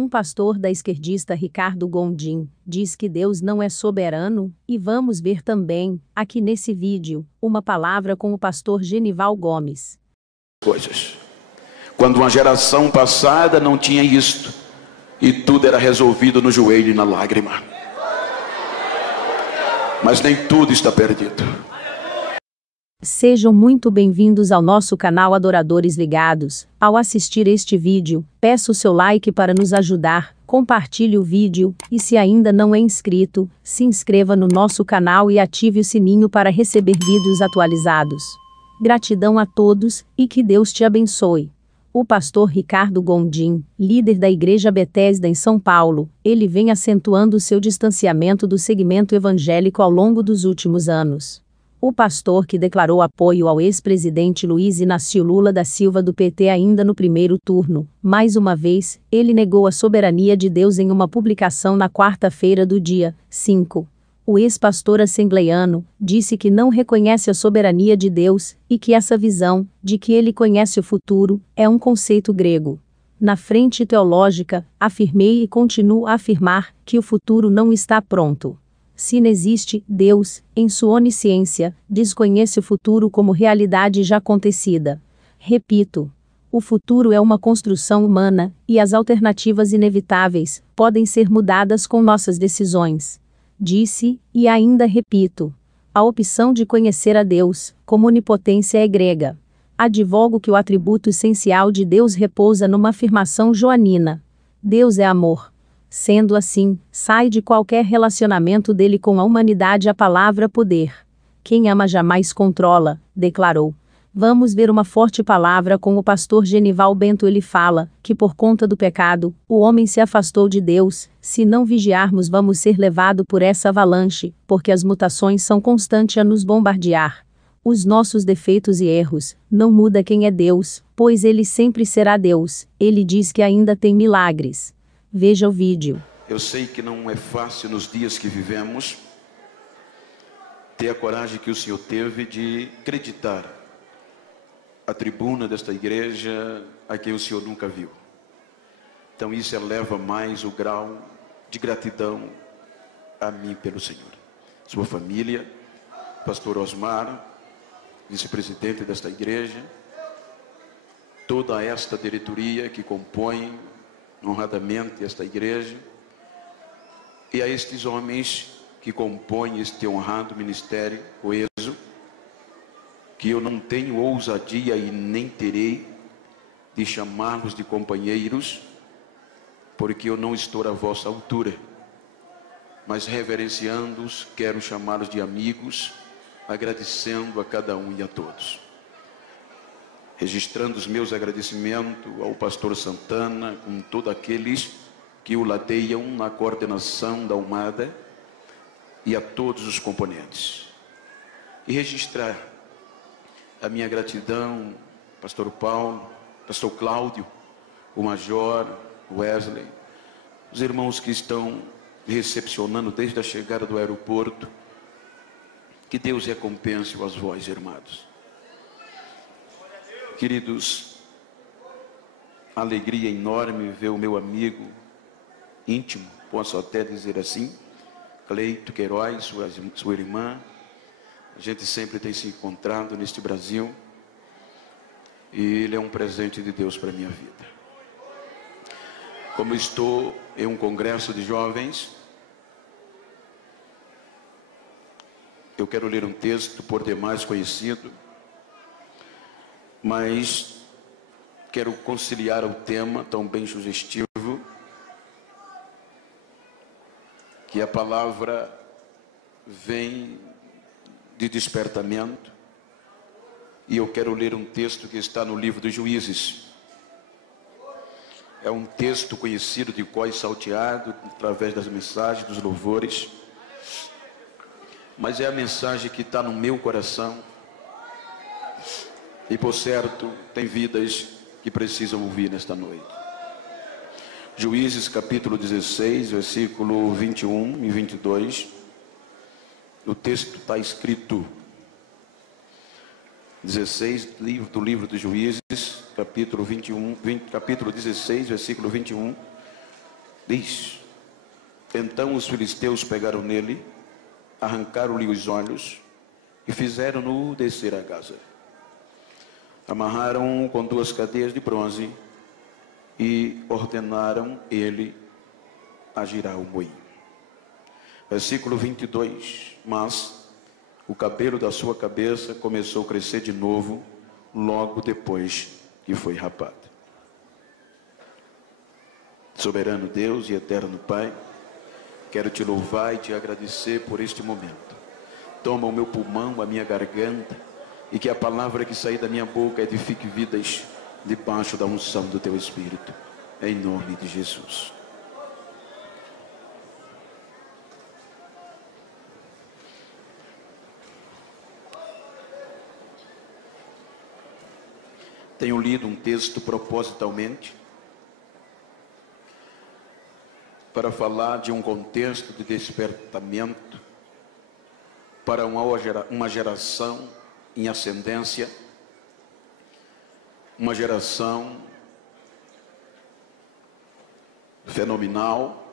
Um pastor da esquerdista Ricardo Gondim diz que Deus não é soberano, e vamos ver também, aqui nesse vídeo, uma palavra com o pastor Genival Gomes. Coisas. Quando uma geração passada não tinha isto, e tudo era resolvido no joelho e na lágrima. Mas nem tudo está perdido. Sejam muito bem-vindos ao nosso canal Adoradores Ligados. Ao assistir este vídeo, peço o seu like para nos ajudar, compartilhe o vídeo, e se ainda não é inscrito, se inscreva no nosso canal e ative o sininho para receber vídeos atualizados. Gratidão a todos, e que Deus te abençoe. O pastor Ricardo Gondim, líder da Igreja Betesda em São Paulo, ele vem acentuando seu distanciamento do segmento evangélico ao longo dos últimos anos. O pastor, que declarou apoio ao ex-presidente Luiz Inácio Lula da Silva do PT ainda no primeiro turno, mais uma vez, ele negou a soberania de Deus em uma publicação na quarta-feira do dia 5. O ex-pastor assembleiano disse que não reconhece a soberania de Deus e que essa visão, de que ele conhece o futuro, é um conceito grego. Na frente teológica, afirmei e continuo a afirmar que o futuro não está pronto. Se não existe Deus, em sua onisciência, desconhece o futuro como realidade já acontecida. Repito, o futuro é uma construção humana, e as alternativas inevitáveis podem ser mudadas com nossas decisões. Disse, e ainda repito, a opção de conhecer a Deus, como onipotência é grega. Advogo que o atributo essencial de Deus repousa numa afirmação joanina. Deus é amor. Sendo assim, sai de qualquer relacionamento dele com a humanidade a palavra poder. Quem ama jamais controla, declarou. Vamos ver uma forte palavra com o pastor Genival Bento. Ele fala que por conta do pecado, o homem se afastou de Deus. Se não vigiarmos, vamos ser levados por essa avalanche, porque as mutações são constantes a nos bombardear. Os nossos defeitos e erros não muda quem é Deus, pois ele sempre será Deus. Ele diz que ainda tem milagres. Veja o vídeo. Eu sei que não é fácil nos dias que vivemos ter a coragem que o Senhor teve de acreditar a tribuna desta igreja a quem o Senhor nunca viu. Então isso eleva mais o grau de gratidão a mim pelo Senhor. Sua família, pastor Osmar, vice-presidente desta igreja, toda esta diretoria que compõe honradamente esta igreja, e a estes homens que compõem este honrado ministério coeso, que eu não tenho ousadia e nem terei de chamá-los de companheiros, porque eu não estou à vossa altura, mas reverenciando-os, quero chamá-los de amigos, agradecendo a cada um e a todos. Registrando os meus agradecimentos ao pastor Santana, com todos aqueles que o ladeiam na coordenação da UMADA e a todos os componentes. E registrar a minha gratidão, pastor Paulo, pastor Cláudio, o major, Wesley, os irmãos que estão recepcionando desde a chegada do aeroporto. Que Deus recompense as vós, irmãos. Queridos, alegria enorme ver o meu amigo íntimo, posso até dizer assim, Cleito Queiroz, sua irmã. A gente sempre tem se encontrado neste Brasil, e ele é um presente de Deus para a minha vida. Como estou em um congresso de jovens, eu quero ler um texto por demais conhecido, mas quero conciliar o tema tão bem sugestivo, que a palavra vem de despertamento, e eu quero ler um texto que está no livro dos Juízes. É um texto conhecido de cor salteado, através das mensagens, dos louvores, mas é a mensagem que está no meu coração. E por certo, tem vidas que precisam ouvir nesta noite. Juízes capítulo 16, versículo 21 e 22. O texto está escrito 16 do livro dos Juízes, capítulo 16, versículo 21. Diz: então os filisteus pegaram nele, arrancaram-lhe os olhos e fizeram-no descer a Gaza. Amarraram-o com 2 cadeias de bronze e ordenaram ele a girar o moinho. Versículo 22. Mas o cabelo da sua cabeça começou a crescer de novo, logo depois que foi rapado. Soberano Deus e eterno Pai, quero te louvar e te agradecer por este momento. Toma o meu pulmão, a minha garganta, e que a palavra que sair da minha boca edifique vidas debaixo da unção do teu Espírito, em nome de Jesus. Tenho lido um texto propositalmente para falar de um contexto de despertamento para uma geração em ascendência, uma geração fenomenal,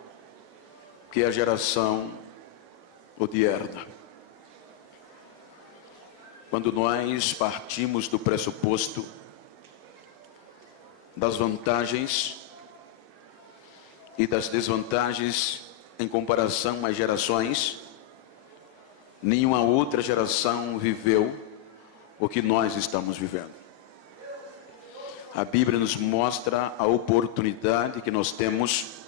que é a geração odierna. Quando nós partimos do pressuposto das vantagens e das desvantagens em comparação às gerações, nenhuma outra geração viveu o que nós estamos vivendo. A Bíblia nos mostra a oportunidade que nós temos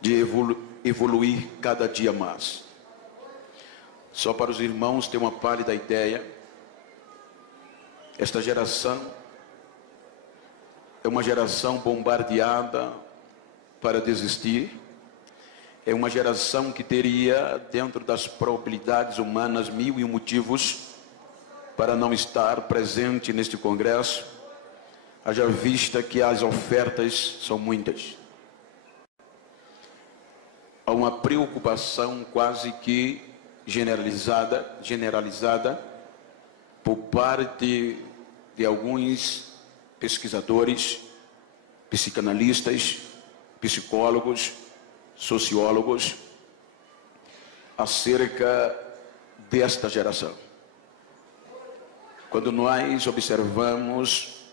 de evoluir cada dia mais. Só para os irmãos ter uma pálida ideia, esta geração é uma geração bombardeada para desistir. É uma geração que teria, dentro das probabilidades humanas, 1001 motivos para não estar presente neste congresso, haja vista que as ofertas são muitas. Há uma preocupação quase que generalizada por parte de alguns pesquisadores, psicanalistas, psicólogos, sociólogos, acerca desta geração. Quando nós observamos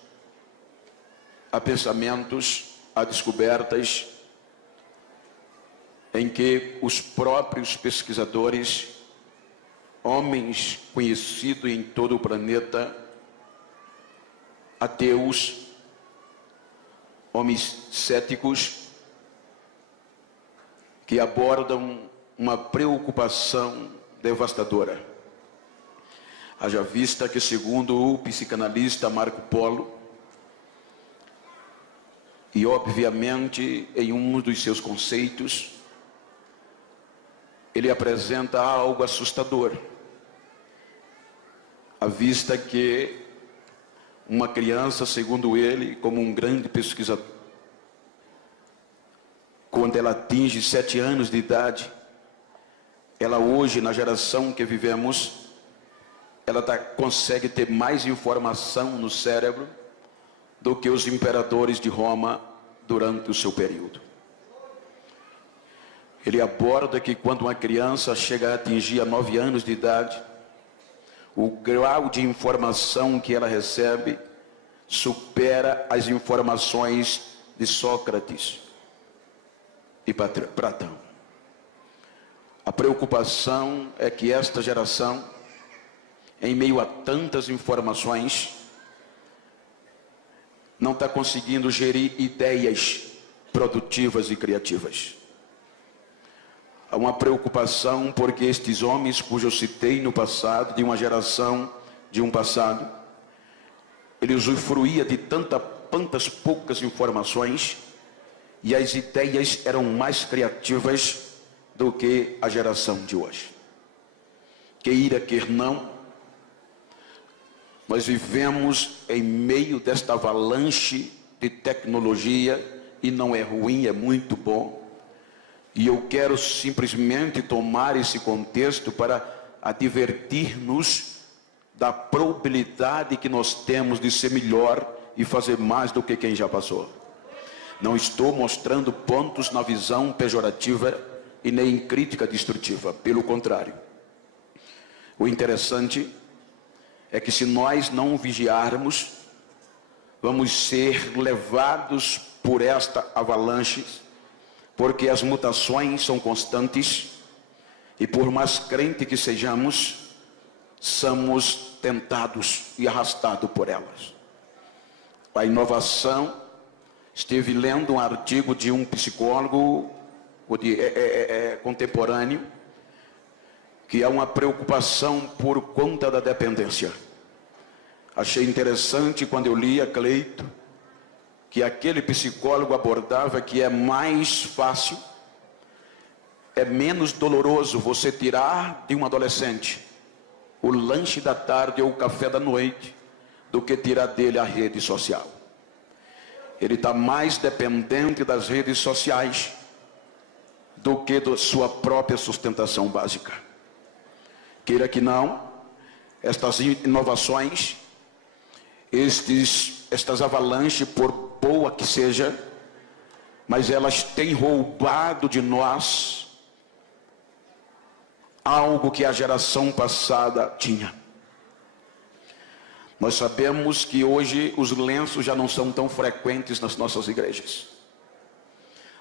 há pensamentos, há descobertas em que os próprios pesquisadores, homens conhecidos em todo o planeta, ateus, homens céticos, que abordam uma preocupação devastadora. Haja vista que, segundo o psicanalista Marco Polo, e obviamente em um dos seus conceitos, ele apresenta algo assustador, à vista que uma criança, segundo ele, como um grande pesquisador, quando ela atinge 7 anos de idade, ela hoje, na geração que vivemos, ela consegue ter mais informação no cérebro do que os imperadores de Roma durante o seu período. Ele aborda que quando uma criança chega a atingir 9 anos de idade, o grau de informação que ela recebe supera as informações de Sócrates e Platão. A preocupação é que esta geração, em meio a tantas informações, não está conseguindo gerir ideias produtivas e criativas. Há uma preocupação porque estes homens, cujo eu citei no passado, de uma geração de um passado, ele usufruía de tantas poucas informações, e as ideias eram mais criativas do que a geração de hoje. Queira, quer não, nós vivemos em meio desta avalanche de tecnologia, e não é ruim, é muito bom. E eu quero simplesmente tomar esse contexto para advertir-nos da probabilidade que nós temos de ser melhor e fazer mais do que quem já passou. Não estou mostrando pontos na visão pejorativa e nem crítica destrutiva, pelo contrário. O interessante é que se nós não vigiarmos, vamos ser levados por esta avalanche, porque as mutações são constantes e por mais crente que sejamos, somos tentados e arrastados por elas. A inovação, estive lendo um artigo de um psicólogo contemporâneo, que há uma preocupação por conta da dependência. Achei interessante quando eu li a Cleito, que aquele psicólogo abordava que é mais fácil, é menos doloroso você tirar de um adolescente o lanche da tarde ou o café da noite, do que tirar dele a rede social. Ele está mais dependente das redes sociais do que da sua própria sustentação básica. Queira que não, estas inovações, estas avalanches, por boa que seja, mas elas têm roubado de nós algo que a geração passada tinha. Nós sabemos que hoje os lenços já não são tão frequentes nas nossas igrejas.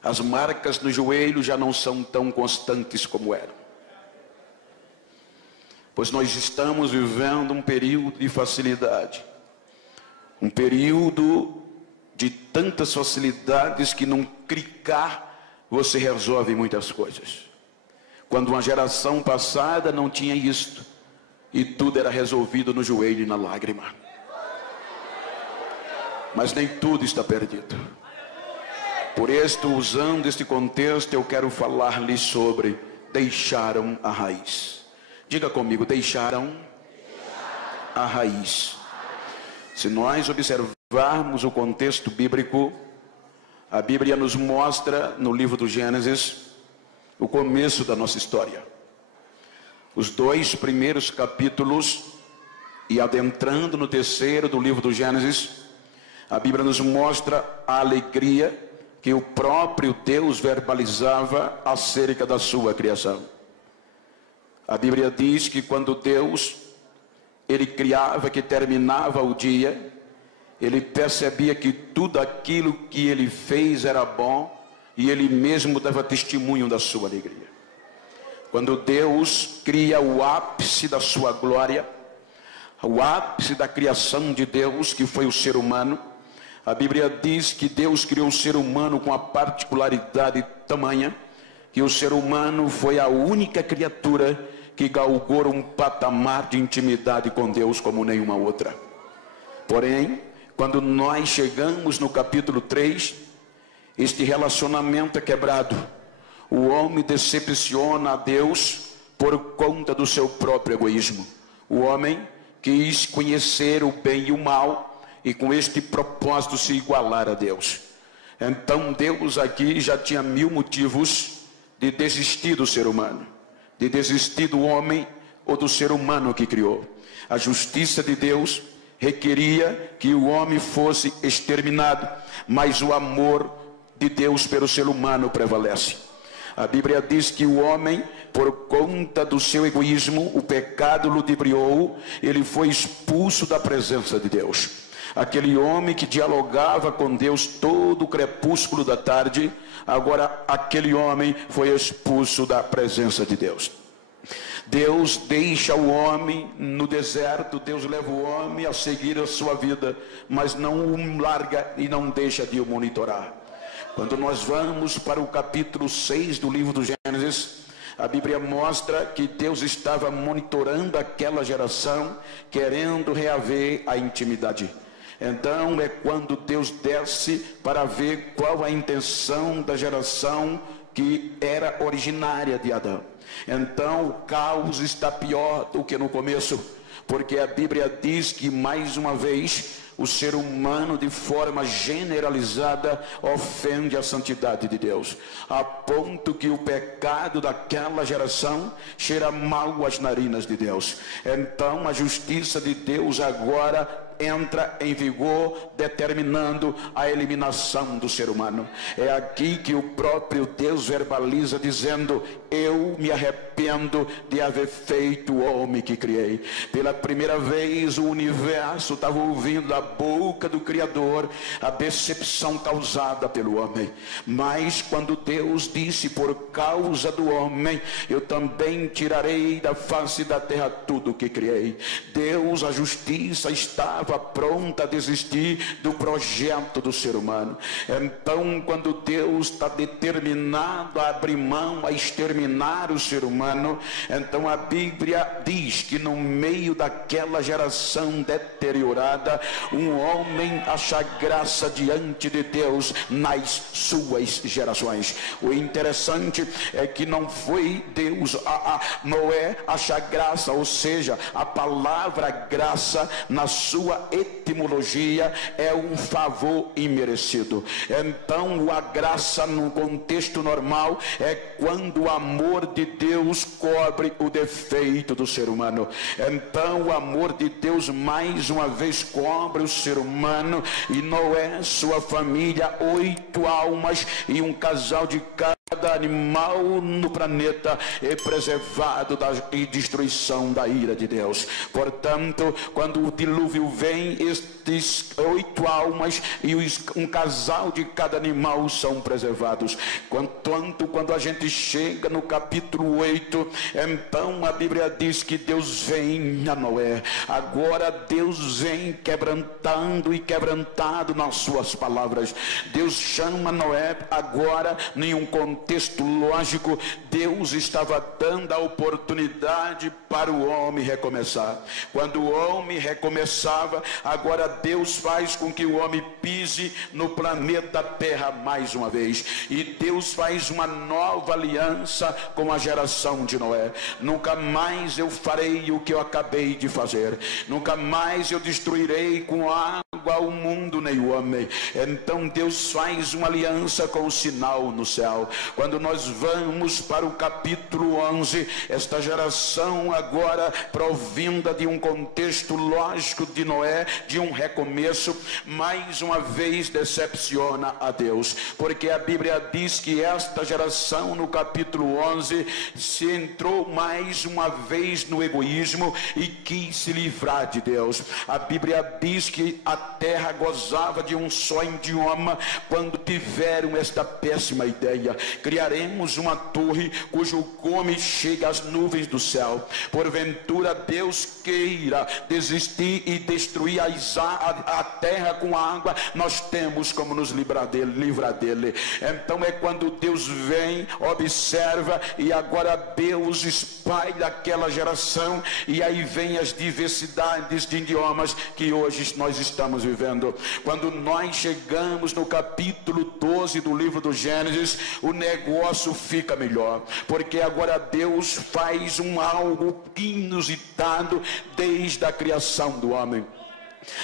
As marcas no joelho já não são tão constantes como eram. Pois nós estamos vivendo um período de facilidade. Um período de tantas facilidades que num clicar você resolve muitas coisas. Quando uma geração passada não tinha isto, e tudo era resolvido no joelho e na lágrima. Mas nem tudo está perdido. Por isso, usando este contexto, eu quero falar-lhes sobre deixaram a raiz. Diga comigo, deixaram a raiz. Se nós observarmos o contexto bíblico, a Bíblia nos mostra no livro do Gênesis o começo da nossa história. Os 2 primeiros capítulos e adentrando no terceiro do livro do Gênesis, a Bíblia nos mostra a alegria que o próprio Deus verbalizava acerca da sua criação. A Bíblia diz que quando Deus, ele criava, que terminava o dia, ele percebia que tudo aquilo que ele fez era bom, e ele mesmo dava testemunho da sua alegria. Quando Deus cria o ápice da sua glória, o ápice da criação de Deus, que foi o ser humano, a Bíblia diz que Deus criou o ser humano com a particularidade tamanha, que o ser humano foi a única criatura que galgou um patamar de intimidade com Deus como nenhuma outra. Porém, quando nós chegamos no capítulo 3, este relacionamento é quebrado. O homem decepciona a Deus por conta do seu próprio egoísmo. O homem quis conhecer o bem e o mal e com este propósito se igualar a Deus. Então Deus aqui já tinha 1000 motivos de desistir do ser humano, de desistir do homem ou do ser humano que criou. A justiça de Deus requeria que o homem fosse exterminado, mas o amor de Deus pelo ser humano prevalece. A Bíblia diz que o homem, por conta do seu egoísmo, o pecado ludibriou, ele foi expulso da presença de Deus. Aquele homem que dialogava com Deus todo o crepúsculo da tarde, agora aquele homem foi expulso da presença de Deus. Deus deixa o homem no deserto, Deus leva o homem a seguir a sua vida, mas não o larga e não deixa de o monitorar. Quando nós vamos para o capítulo 6 do livro do Gênesis, a Bíblia mostra que Deus estava monitorando aquela geração, querendo reaver a intimidade. Então é quando Deus desce para ver qual a intenção da geração que era originária de Adão. Então o caos está pior do que no começo, porque a Bíblia diz que mais uma vez o ser humano de forma generalizada ofende a santidade de Deus, a ponto que o pecado daquela geração cheira mal às narinas de Deus. Então a justiça de Deus agora entra em vigor, determinando a eliminação do ser humano. É aqui que o próprio Deus verbaliza, dizendo: eu me arrependo de haver feito o homem que criei. Pela primeira vez o universo estava ouvindo da boca do Criador a decepção causada pelo homem. Mas quando Deus disse: por causa do homem eu também tirarei da face da terra tudo o que criei, Deus, a justiça, estava pronta a desistir do projeto do ser humano. Então, quando Deus está determinado a abrir mão, a exterminar o ser humano, então a Bíblia diz que no meio daquela geração deteriorada, um homem acha graça diante de Deus nas suas gerações. O interessante é que não foi Deus, Noé achar graça, ou seja, a palavra graça na sua etimologia é um favor imerecido. Então a graça no contexto normal é quando o amor de Deus cobre o defeito do ser humano. Então o amor de Deus mais uma vez cobre o ser humano, e Noé, sua família, 8 almas e um casal de cada animal no planeta é preservado da destruição da ira de Deus. Portanto, quando o dilúvio vem, estes 8 almas e um casal de cada animal são preservados. Quanto quando a gente chega no capítulo 8, então a Bíblia diz que Deus vem a Noé. Agora Deus vem quebrantando e quebrantado nas suas palavras. Deus chama Noé agora em um contexto lógico. Deus estava dando a oportunidade para o homem recomeçar. Quando o homem recomeçava, agora Deus faz com que o homem pise no planeta Terra mais uma vez, e Deus faz uma nova aliança com a geração de Noé. Nunca mais eu farei o que eu acabei de fazer, nunca mais eu destruirei com água o mundo nem o homem. Então Deus faz uma aliança com o sinal no céu. Quando nós vamos para o capítulo 11, esta geração agora provinda de um contexto lógico de Noé, de um recomeço, mais uma vez decepciona a Deus, porque a Bíblia diz que esta geração no capítulo 11 se entrou mais uma vez no egoísmo e quis se livrar de Deus. A Bíblia diz que a terra gozava de um só idioma quando tiveram esta péssima ideia: criaremos uma torre cujo cume chega às nuvens do céu. Porventura Deus queira desistir e destruir a terra com água, nós temos como nos livrar dele. Então é quando Deus vem, observa, e agora Deus espalha aquela geração, e aí vem as diversidades de idiomas que hoje nós estamos vivendo. Quando nós chegamos no capítulo 12 do livro do Gênesis, o negócio fica melhor, porque agora Deus faz algo inusitado desde a criação do homem.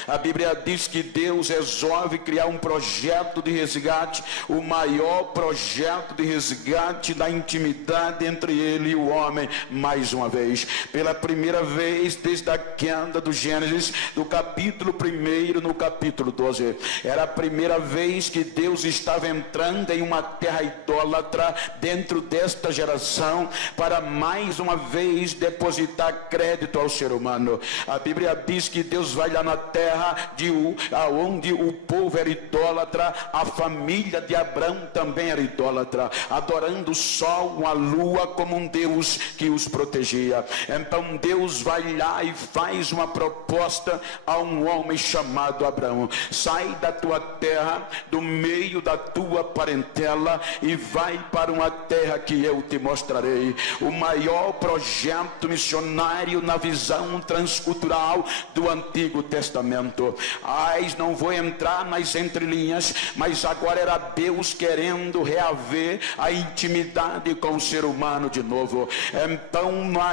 A Bíblia diz que Deus resolve criar um projeto de resgate, o maior projeto de resgate da intimidade entre ele e o homem, mais uma vez. Pela primeira vez desde a queda do Gênesis, do capítulo 1 no capítulo 12, era a primeira vez que Deus estava entrando em uma terra idólatra dentro desta geração, para mais uma vez depositar crédito ao ser humano. A Bíblia diz que Deus vai lá na terra onde o povo era idólatra. A família de Abraão também era idólatra, adorando o sol, a lua como um Deus que os protegia. Então Deus vai lá e faz uma proposta a um homem chamado Abraão: sai da tua terra, do meio da tua parentela, e vai para uma terra que eu te mostrarei. O maior projeto missionário na visão transcultural do Antigo Testamento. Não vou entrar nas entrelinhas, mas agora era Deus querendo reaver a intimidade com o ser humano de novo. Então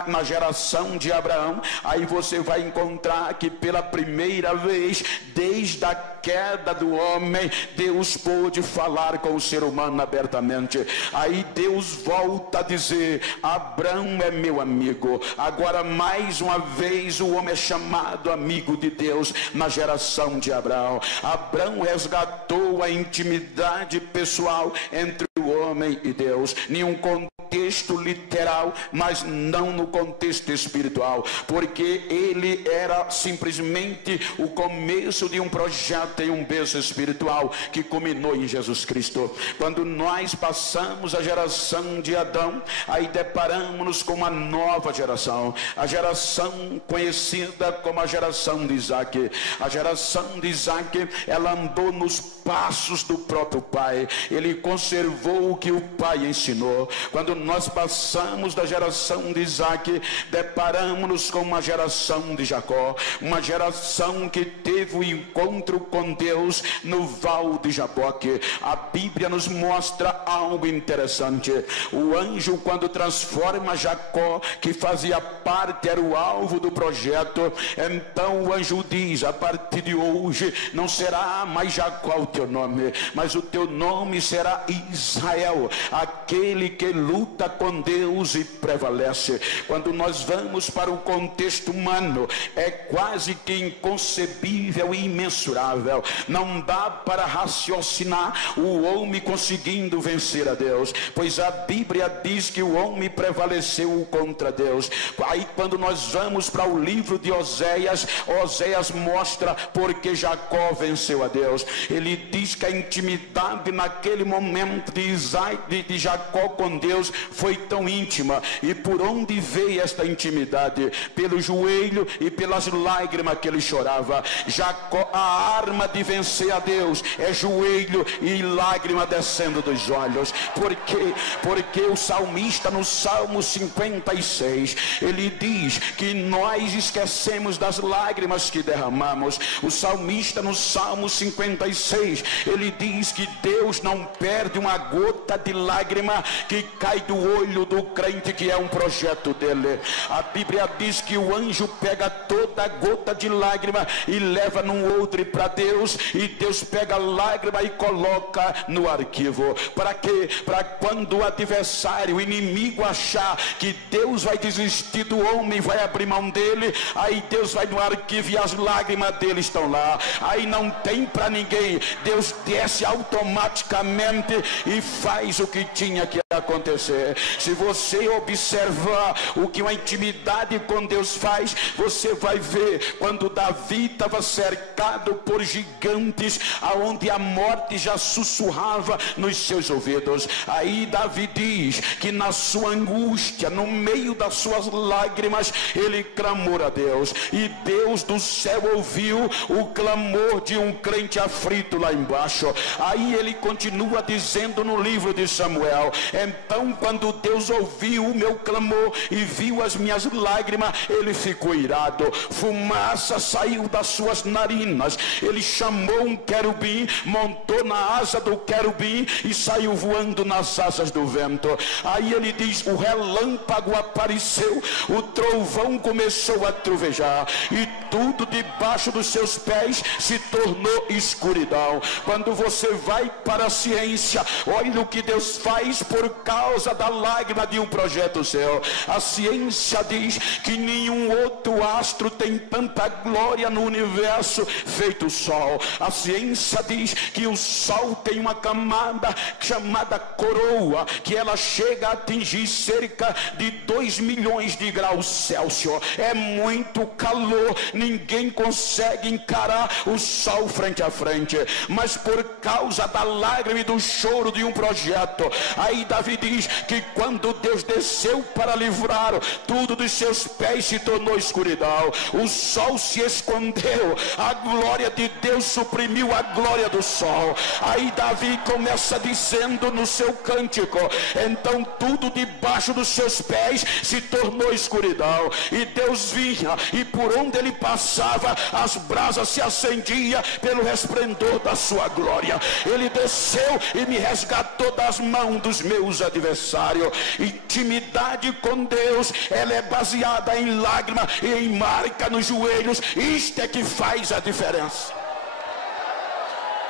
na geração de Abraão, aí você vai encontrar que pela primeira vez desde a queda do homem, Deus pôde falar com o ser humano abertamente. Aí Deus volta a dizer: Abraão é meu amigo. Agora mais uma vez o homem é chamado amigo de Deus na geração de Abraão. Abraão resgatou a intimidade pessoal entre o homem e Deus, nenhum contexto literal, mas não no contexto espiritual, porque ele era simplesmente o começo de um projeto em um berço espiritual que culminou em Jesus Cristo. Quando nós passamos a geração de Adão, aí deparamos-nos com uma nova geração, a geração conhecida como a geração de Isaac. A geração de Isaac, ela andou nos passos do próprio pai, ele conservou o que o pai ensinou. Quando nós passamos da geração de Isaac, deparamos-nos com uma geração de Jacó, uma geração que teve o encontro com Deus no val de Jaboque. A Bíblia nos mostra algo interessante. O anjo, quando transforma Jacó, que fazia parte, era o alvo do projeto, então o anjo diz: a partir de hoje não será mais Jacó o teu nome, mas o teu nome será Israel, aquele que luta com Deus e prevalece. Quando nós vamos para o contexto humano, é quase que inconcebível e imensurável. Não dá para raciocinar o homem conseguindo vencer a Deus, pois a Bíblia diz que o homem prevaleceu contra Deus. Aí quando nós vamos para o livro de Oséias, Oséias mostra porque Jacó venceu a Deus. Ele diz que a intimidade naquele momento de Jacó com Deus foi tão íntima. E por onde veio esta intimidade? Pelo joelho e pelas lágrimas que ele chorava. Jacó, a arma de vencer a Deus é joelho e lágrima descendo dos olhos. Porque o salmista no Salmo 56, ele diz que nós esquecemos das lágrimas que derramamos. O salmista no Salmo 56, ele diz que Deus não perde uma gota de lágrima que cai do olho do crente, que é um projeto dele. A Bíblia diz que o anjo pega toda gota de lágrima e leva num outro para Deus, e Deus pega a lágrima e coloca no arquivo. Para quê? Para quando o adversário, o inimigo achar que Deus vai desistir do homem, vai abrir mão dele, aí Deus vai no arquivo e as lágrimas dele estão lá. Aí não tem para ninguém. Deus desce automaticamente e faz o que tinha que acontecer. Se você observar o que uma intimidade com Deus faz, você vai ver quando Davi estava cercado por gigantes, aonde a morte já sussurrava nos seus ouvidos. Aí Davi diz que na sua angústia, no meio das suas lágrimas, ele clamou a Deus, e Deus do céu ouviu o clamor de um crente aflito lá embaixo. Aí ele continua dizendo no livro de Samuel: então quando Deus ouviu o meu clamor e viu as minhas lágrimas, ele ficou irado, fumaça saiu das suas narinas, ele chamou um querubim, montou na asa do querubim e saiu voando nas asas do vento. Aí ele diz: o relâmpago apareceu, o trovão começou a trovejar, e tudo debaixo dos seus pés se tornou escuridão. Quando você vai para a ciência, olha o que Deus faz por causa da lágrima de um projeto seu. A ciência diz que nenhum outro astro tem tanta glória no universo feito o Sol. A ciência diz que o Sol tem uma camada chamada coroa, que ela chega a atingir cerca de 2 milhões de graus Celsius. É muito calor, ninguém consegue encarar o Sol frente a frente. Mas por causa da lágrima e do choro de um projeto, aí Davi diz que quando Deus desceu para livrar, tudo dos seus pés se tornou escuridão, o sol se escondeu, a glória de Deus suprimiu a glória do sol. Aí Davi começa dizendo no seu cântico: então tudo debaixo dos seus pés se tornou escuridão, e Deus vinha, e por onde ele passava as brasas se acendiam pelo resplendor da sua glória. Ele desceu e me resgatou das mãos dos meus adversários. Intimidade com Deus, ela é baseada em lágrima e em marca nos joelhos. Isto é que faz a diferença.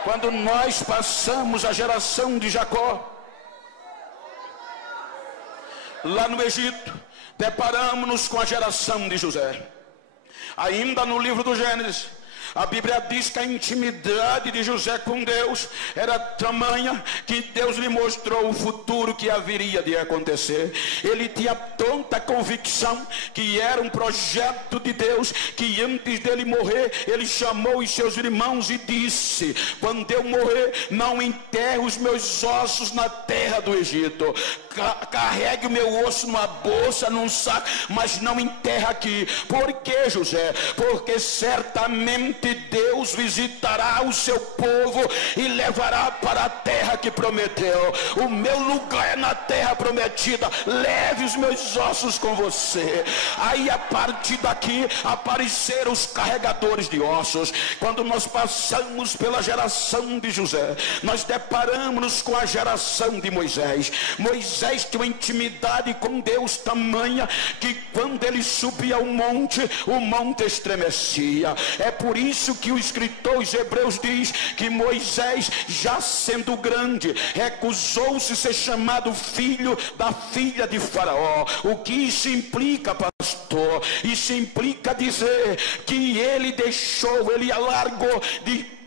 Quando nós passamos a geração de Jacó, lá no Egito, deparamos-nos com a geração de José. Ainda no livro do Gênesis, a Bíblia diz que a intimidade de José com Deus era tamanha que Deus lhe mostrou o futuro que haveria de acontecer. Ele tinha tanta convicção que era um projeto de Deus, que antes dele morrer, ele chamou os seus irmãos e disse: quando eu morrer, não enterre os meus ossos na terra do Egito. Carregue o meu osso numa bolsa, num saco, mas não enterra aqui. Por que, José? Porque certamente Deus visitará o seu povo e levará para a terra que prometeu. O meu lugar é na terra prometida. Leve os meus ossos com você. Aí a partir daqui apareceram os carregadores de ossos. Quando nós passamos pela geração de José, nós deparamos-nos com a geração de Moisés. Moisés tinha uma intimidade com Deus tamanha que quando ele subia o monte estremecia. É por isso que o escritor aos Hebreus diz que Moisés, já sendo grande, recusou-se ser chamado filho da filha de Faraó. O que isso implica, pastor? Isso implica dizer que ele alargou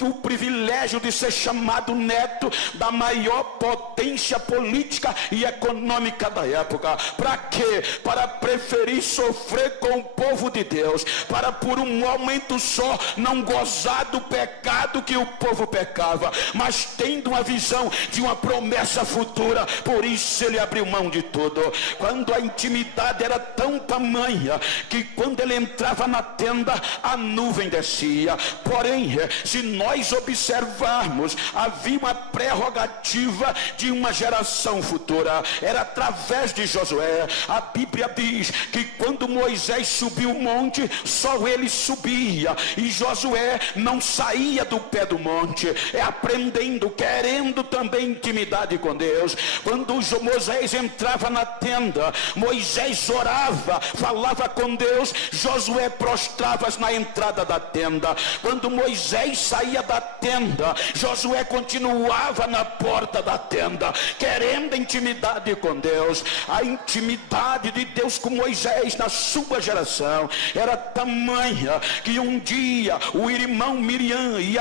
o privilégio de ser chamado neto da maior potência política e econômica da época. Para quê? Para preferir sofrer com o povo de Deus, para por um momento só não gozar do pecado que o povo pecava, mas tendo uma visão de uma promessa futura. Por isso ele abriu mão de tudo. Quando a intimidade era tão tamanha que quando ele entrava na tenda, a nuvem descia. Porém, se nós observarmos, havia uma prerrogativa de uma geração futura. Era através de Josué. A Bíblia diz que quando Moisés subiu o monte, só ele subia e Josué não saía do pé do monte, aprendendo, querendo também intimidade com Deus. Quando Moisés entrava na tenda, Moisés orava, falava com Deus, Josué prostrava-se na entrada da tenda. Quando Moisés saía da tenda, Josué continuava na porta da tenda, querendo intimidade com Deus. A intimidade de Deus com Moisés na sua geração era tamanha que um dia o irmão Miriam e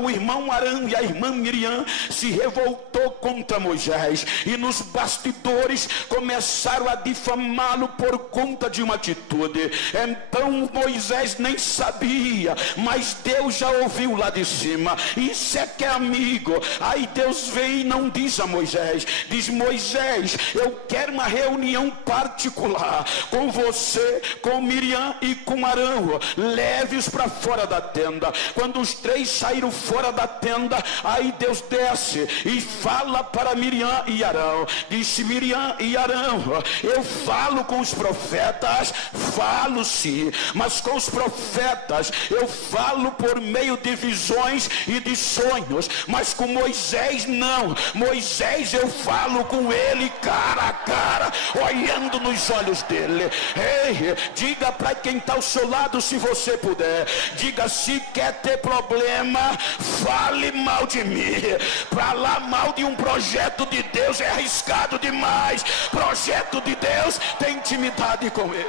o irmão Arão e a irmã Miriam se revoltou contra Moisés, e nos bastidores começaram a difamá-lo por conta de uma atitude. Então Moisés nem sabia, mas Deus já ouviu lá de cima. Isso é que é amigo. Aí Deus vem e não diz a Moisés, diz: Moisés, eu quero uma reunião particular com você, com Miriam e com Arão. Leve-os para fora da tenda. Quando os três saíram fora da tenda, aí Deus desce e fala para Miriam e Arão. Disse Miriam e Arão: eu falo com os profetas, falo sim, mas com os profetas eu falo por meio de visões e de sonhos, mas com Moisés não. Moisés eu falo com ele cara a cara, olhando nos olhos dele. Ei, diga para quem está ao seu lado, se você puder, diga: se quer ter problema, fale mal de mim. Falar mal de um projeto de Deus é arriscado demais. Projeto de Deus tem intimidade com ele.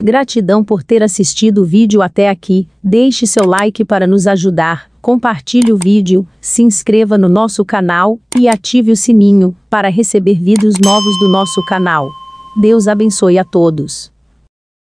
Gratidão por ter assistido o vídeo até aqui. Deixe seu like para nos ajudar, compartilhe o vídeo, se inscreva no nosso canal e ative o sininho para receber vídeos novos do nosso canal. Deus abençoe a todos.